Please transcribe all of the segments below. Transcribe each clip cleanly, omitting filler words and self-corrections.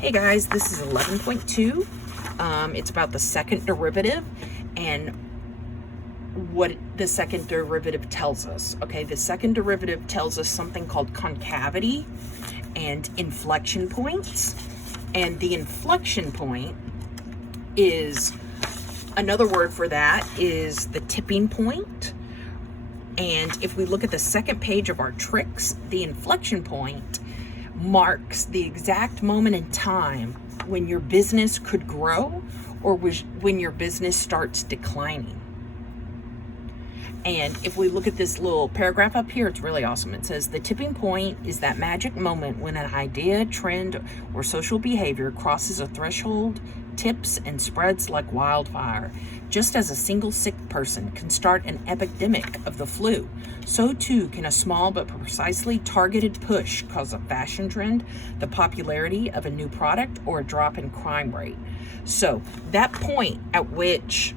Hey guys, this is 11.2. It's about the second derivative and what the second derivative tells us. Okay, the second derivative tells us something called concavity and inflection points. And the inflection point is, another word for that is the tipping point. And if we look at the second page of our tricks, the inflection point marks the exact moment in time when your business could grow or when your business starts declining. And if we look at this little paragraph up here, it's really awesome. It says, the tipping point is that magic moment when an idea, trend, or social behavior crosses a threshold, tips, and spreads like wildfire. Just as a single sick person can start an epidemic of the flu, so too can a small but precisely targeted push cause a fashion trend, the popularity of a new product, or a drop in crime rate. So that point at which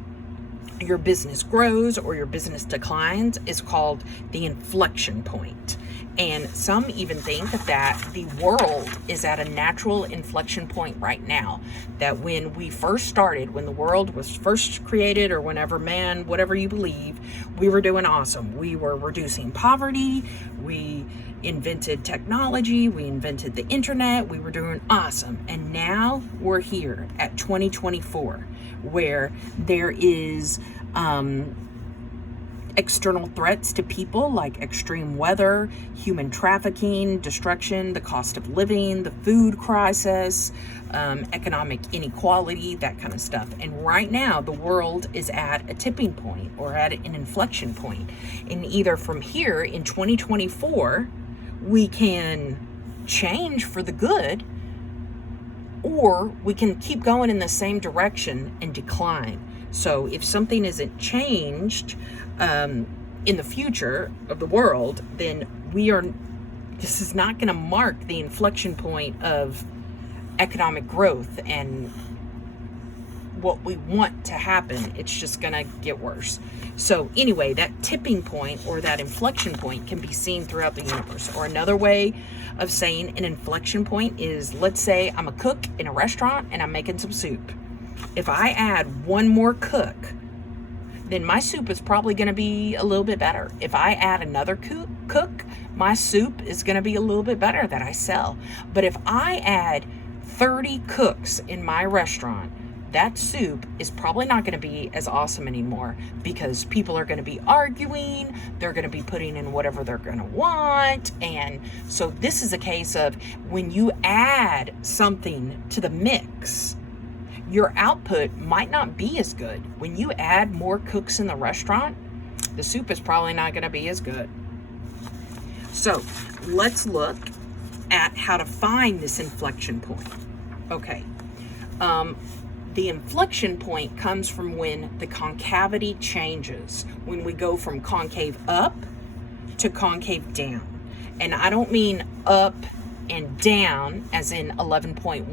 your business grows or your business declines is called the inflection point. And some even think that the world is at a natural inflection point right now. That when we first started, when the world was first created, or whenever man, whatever you believe, we were doing awesome. We were reducing poverty. We invented technology. We invented the internet. We were doing awesome. And now we're here at 2024, where there is external threats to people like extreme weather, human trafficking, destruction, the cost of living, the food crisis, economic inequality, that kind of stuff. And right now, the world is at a tipping point or at an inflection point. And either from here in 2024, we can change for the good, or we can keep going in the same direction and decline. So if something isn't changed in the future of the world, then this is not going to mark the inflection point of economic growth and what we want to happen. It's just going to get worse. So anyway, that tipping point or that inflection point can be seen throughout the universe. Or another way of saying an inflection point is, let's say I'm a cook in a restaurant and I'm making some soup. If I add one more cook, then my soup is probably going to be a little bit better. If I add another cook, my soup is going to be a little bit better that I sell. But if I add 30 cooks in my restaurant, that soup is probably not going to be as awesome anymore, because people are going to be arguing, they're going to be putting in whatever they're going to want. And so this is a case of when you add something to the mix, your output might not be as good. When you add more cooks in the restaurant, the soup is probably not going to be as good. So let's look at how to find this inflection point. Okay. The inflection point comes from when the concavity changes, when we go from concave up to concave down. And I don't mean up and down as in 11.1.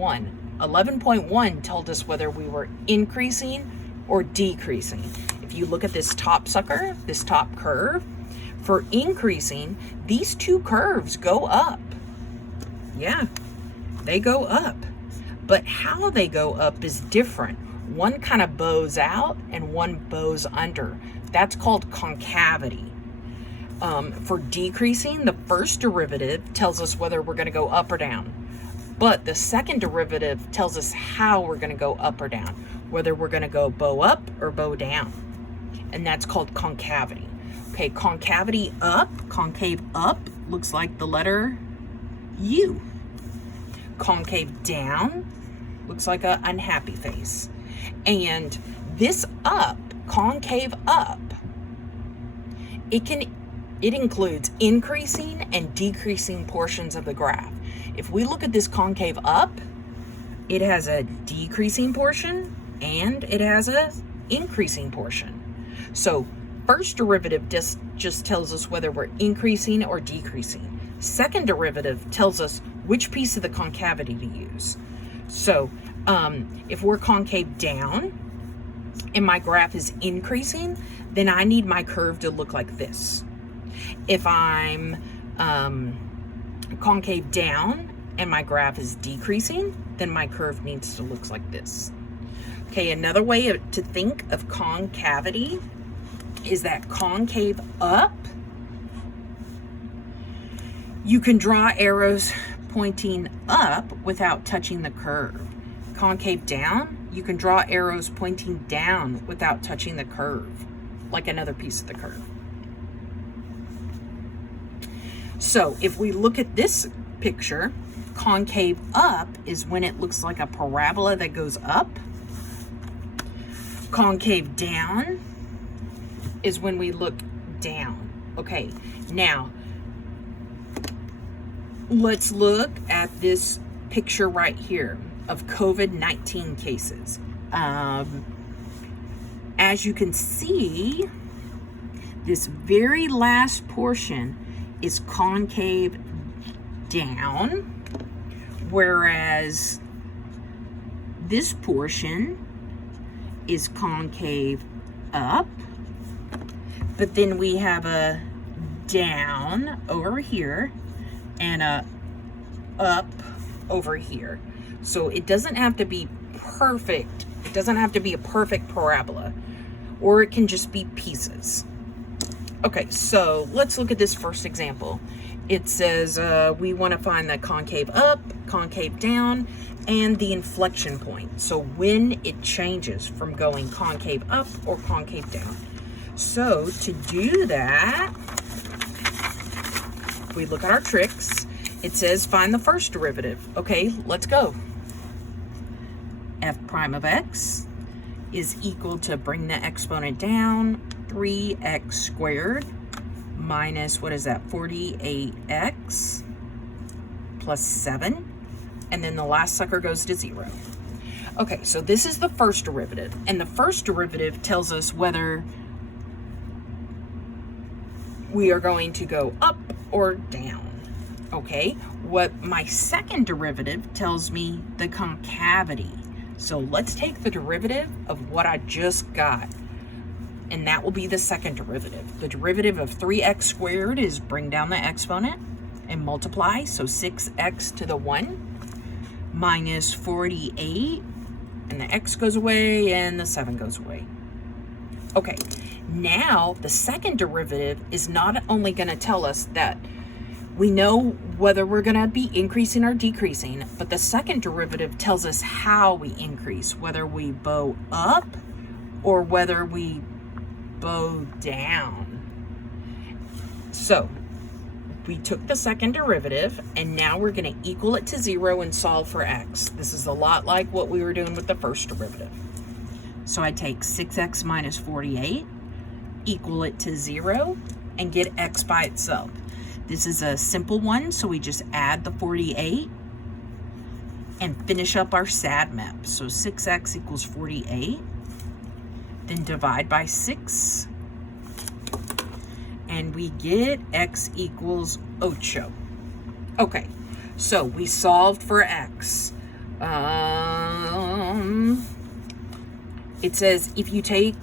11.1 told us whether we were increasing or decreasing. If you look at this top sucker, this top curve, for increasing, these two curves go up. Yeah, they go up. But how they go up is different. One kind of bows out and one bows under. That's called concavity. For decreasing, the first derivative tells us whether we're going to go up or down. But the second derivative tells us how we're going to go up or down, whether we're going to go bow up or bow down. And that's called concavity. Okay, concavity up, concave up looks like the letter U. Concave down looks like an unhappy face. And this up, concave up, it includes increasing and decreasing portions of the graph. If we look at this concave up, it has a decreasing portion and it has a increasing portion. So first derivative just tells us whether we're increasing or decreasing. Second derivative tells us which piece of the concavity to use. So if we're concave down and my graph is increasing, then I need my curve to look like this. If I'm concave down and my graph is decreasing, then my curve needs to look like this. Okay, another way to think of concavity is that concave up, you can draw arrows pointing up without touching the curve. Concave down, you can draw arrows pointing down without touching the curve, like another piece of the curve. So if we look at this picture, concave up is when it looks like a parabola that goes up. Concave down is when we look down. Okay, now let's look at this picture right here of COVID-19 cases. As you can see, this very last portion is concave down, whereas this portion is concave up. But then we have a down over here and a up over here. So it doesn't have to be perfect. It doesn't have to be a perfect parabola, or it can just be pieces. Okay, so let's look at this first example. It says we want to find the concave up, concave down, and the inflection point. So when it changes from going concave up or concave down. So to do that, if we look at our tricks, it says find the first derivative. Okay, let's go. F prime of x is equal to, bring the exponent down, 3x squared minus, what is that, 48x plus 7. And then the last sucker goes to 0. Okay, so this is the first derivative. And the first derivative tells us whether we are going to go up or down. Okay, what my second derivative tells me the concavity. So let's take the derivative of what I just got, and that will be the second derivative. The derivative of 3x squared is bring down the exponent and multiply, so 6x to the 1 minus 48, and the x goes away and the 7 goes away. Okay, now the second derivative is not only going to tell us that we know whether we're going to be increasing or decreasing, but the second derivative tells us how we increase, whether we bow up or whether we bow down. So we took the second derivative and now we're going to equal it to 0 and solve for x. This is a lot like what we were doing with the first derivative. So I take 6x minus 48, equal it to 0, and get x by itself. This is a simple one, so we just add the 48 and finish up our SAD map. So 6x equals 48, then divide by 6, and we get x equals 8. Okay, so we solved for x. It says if you take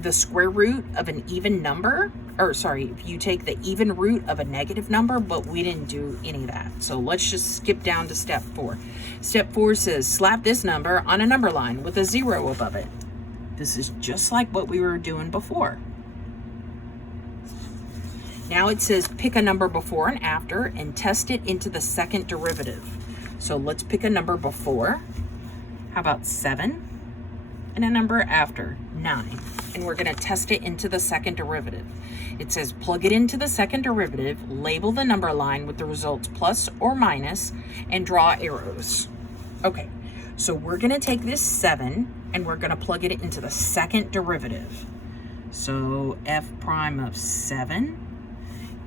the square root of an even number, if you take the even root of a negative number, but we didn't do any of that. So let's just skip down to step 4. Step 4 says slap this number on a number line with a 0 above it. This is just like what we were doing before. Now it says pick a number before and after and test it into the second derivative. So let's pick a number before. How about 7? And a number after, 9. And we're going to test it into the second derivative. It says plug it into the second derivative, label the number line with the results plus or minus, and draw arrows. Okay, so we're going to take this 7 and we're going to plug it into the second derivative. So f prime of 7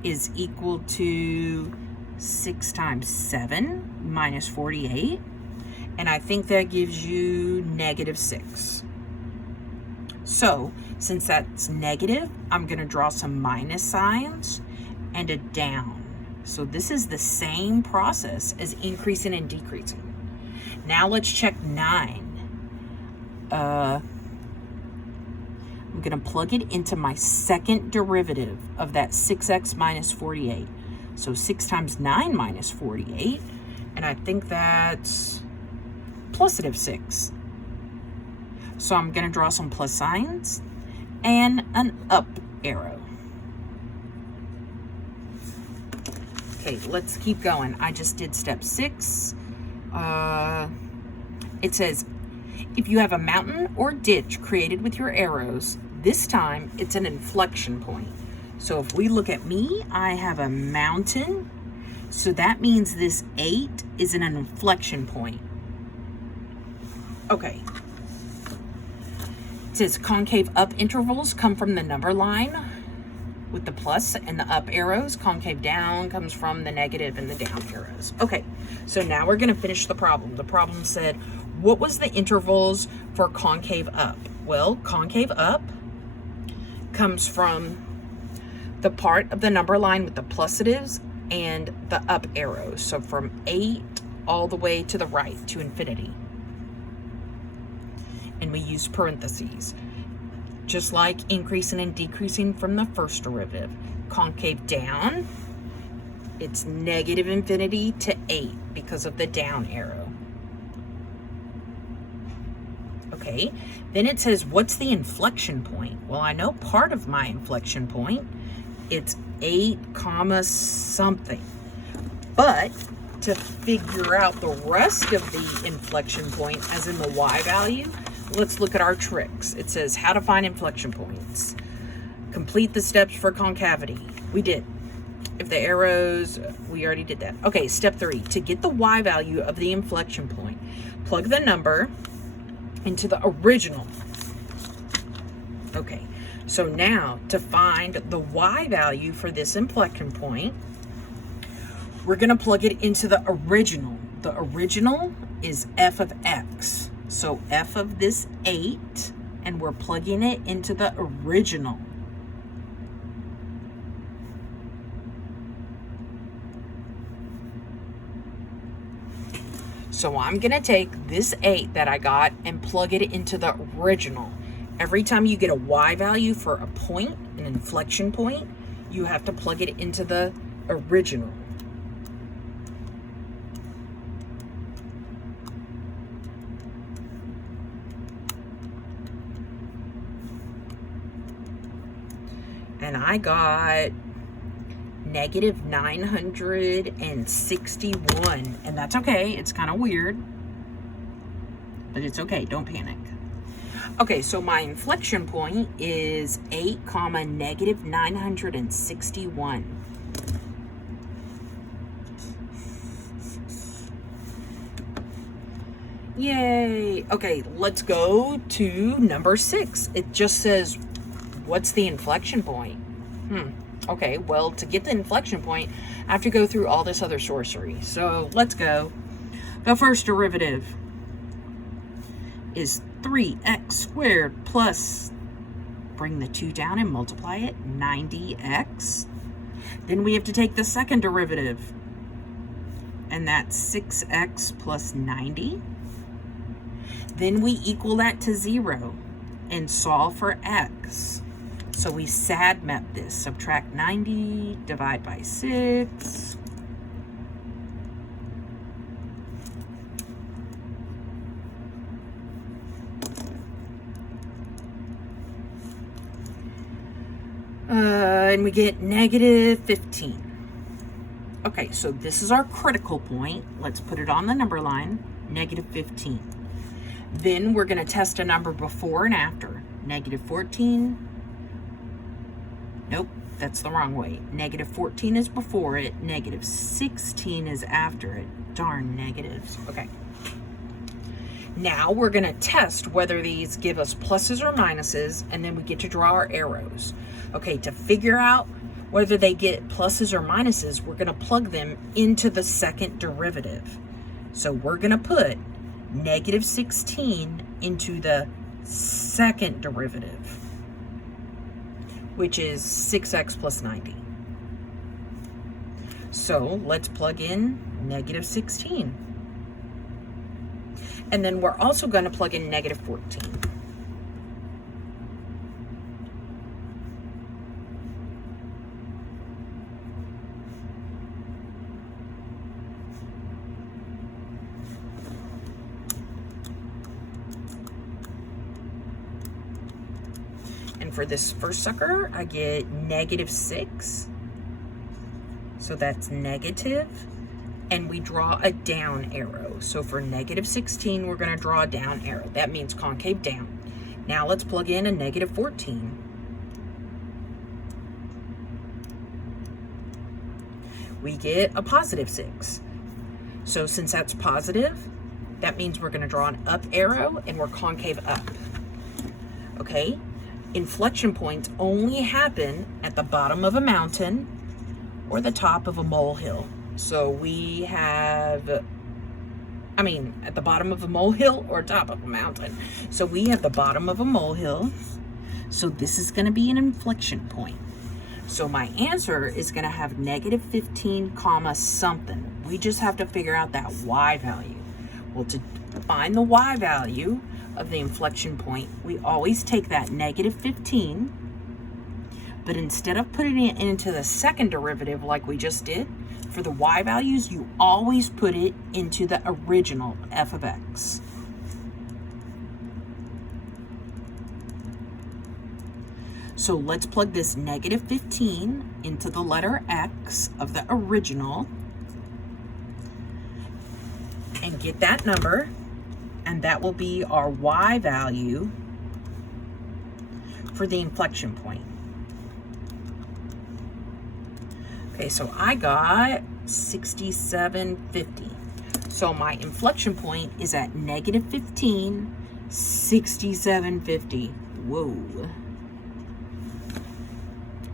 is equal to 6 times 7 minus 48. And I think that gives you negative 6. So since that's negative, I'm going to draw some minus signs and a down. So this is the same process as increasing and decreasing. Now let's check 9. I'm going to plug it into my second derivative of that 6x minus 48. So 6 times 9 minus 48 And I think that's +6. So I'm going to draw some plus signs and an up arrow. Okay, let's keep going. I just did step 6. It says, if you have a mountain or ditch created with your arrows, this time it's an inflection point. So if we look at me, I have a mountain. So that means this 8 is an inflection point. Okay. It says concave up intervals come from the number line with the plus and the up arrows. Concave down comes from the negative and the down arrows. Okay, so now we're going to finish the problem. The problem said, what was the intervals for concave up? Well, concave up comes from the part of the number line with the plusives and the up arrows. So from 8 all the way to the right to infinity. And we use parentheses, just like increasing and decreasing from the first derivative. Concave down, it's negative infinity to 8 because of the down arrow. Okay, then it says, what's the inflection point? Well, I know part of my inflection point. It's 8 comma something. But to figure out the rest of the inflection point, as in the y value, let's look at our tricks. It says how to find inflection points. Complete the steps for concavity. We did. If the arrows, we already did that. Okay, step 3. To get the y value of the inflection point, plug the number into the original. Okay, so now to find the y value for this inflection point, we're going to plug it into the original. The original is f of x. So f of this 8, and we're plugging it into the original. So I'm going to take this 8 that I got and plug it into the original. Every time you get a y value for a point, an inflection point, you have to plug it into the original. And I got negative 961, and that's okay. It's kind of weird, but it's okay. Don't panic. Okay, so my inflection point is 8 comma negative 961. Yay. Okay, let's go to number 6. It just says, what's the inflection point? Okay, well, to get the inflection point, I have to go through all this other sorcery. So let's go. The first derivative is 3x squared plus, bring the 2 down and multiply it, 90x. Then we have to take the second derivative, and that's 6x plus 90. Then we equal that to 0 and solve for x. So we SAD map this. Subtract 90, divide by 6. And we get negative 15. Okay, so this is our critical point. Let's put it on the number line, negative 15. Then we're going to test a number before and after. Negative 14. Nope, that's the wrong way. Negative 14 is before it. Negative 16 is after it. Darn negatives. Okay. Now we're going to test whether these give us pluses or minuses, and then we get to draw our arrows. Okay, to figure out whether they get pluses or minuses, we're going to plug them into the second derivative. So we're going to put negative 16 into the second derivative, which is 6x plus 90. So let's plug in negative 16. And then we're also going to plug in negative 14. for this first sucker, I get -6. So that's negative. And we draw a down arrow. So for -16, we're going to draw a down arrow. That means concave down. Now let's plug in a -14. We get a +6. So since that's positive, that means we're going to draw an up arrow and we're concave up. Okay? Inflection points only happen at the bottom of a mountain or the top of a molehill. So we have, at the bottom of a molehill or top of a mountain. So we have the bottom of a molehill. So this is going to be an inflection point. So my answer is going to have -15 comma something. We just have to figure out that y value. Well, to find the y value of the inflection point, we always take that -15, but instead of putting it into the second derivative like we just did, for the y values, you always put it into the original f of x. So let's plug this -15 into the letter x of the original and get that number, and that will be our y value for the inflection point. Okay, so I got 6750. So my inflection point is at -15, 6750. Whoa.